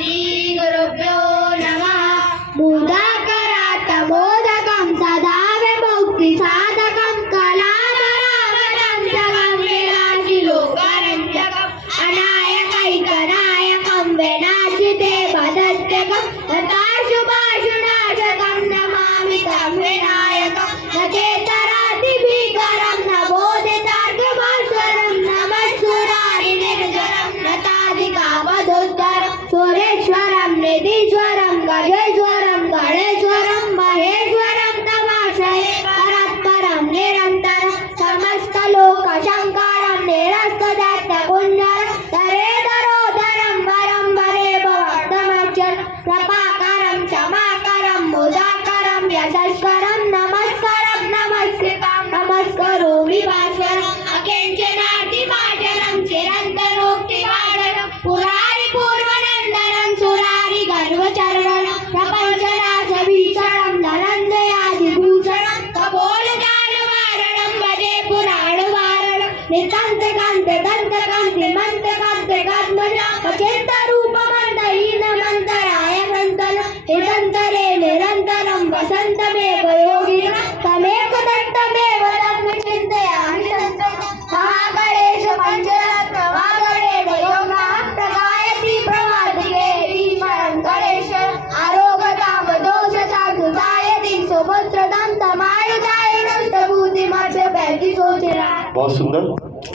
श्री गुरुभ्यो नमः। मोदकरात मोदकं सदा विमुक्ति साधकं कलाधरावतं जगं विलासिलोकरञ्जकम् अनायकैकनायकं विनाशिते भदत्यकं हताशुभाशुनाशकं नमामि तं विनायकं न चेतराति भीकरं न बोधितार्कभास्वरं नमस्सुरारि निर्जरं नताधिकावधुत्तरं सुरेश्वरं निधीश्वरं गजेश्वरं गणेश्वरं महेश्वरं तमाश्रये परत्परं निरन्तरं समस्तलोकशङ्करं निरस्तदैत्यकुञ्जरं तरेतरोदरं वरं वरे भवन्तमक्षरं कृपाकरं क्षमाकरं मुदाकरं यशस्करं नमस्कारं नमस्कृतं नमस्करोमि भास्वरम् अकिञ्चनातिभाजनं चिरन्तनोक्तिवादनं पुरारि पूर्वनन्दनं सुरारि गर्वचरणं प्रपञ्चनाशभीषणं धनञ्जयादिभूषणं कपोलदानवारणं भजे पुराणवारणं नितान्तकान्तिकान्तिकान्तिकात्मजापचिन्तरूपमन्तहीनमन्तराय निरन्तरे निरन्तरं वसन्तमेव योगिनं तमेकदन्तमेव तं चिन्तयामि महागणेश पञ्चरत्न महागणेश योगः प्रगायति प्रमादिके ईश्वरं गणेशम् आरोगतामदोषतां सुधायति सुपुत्रदं तमायुधाय नष्टभूतिमस्य बैति सोचरा। बहुत सुंदर।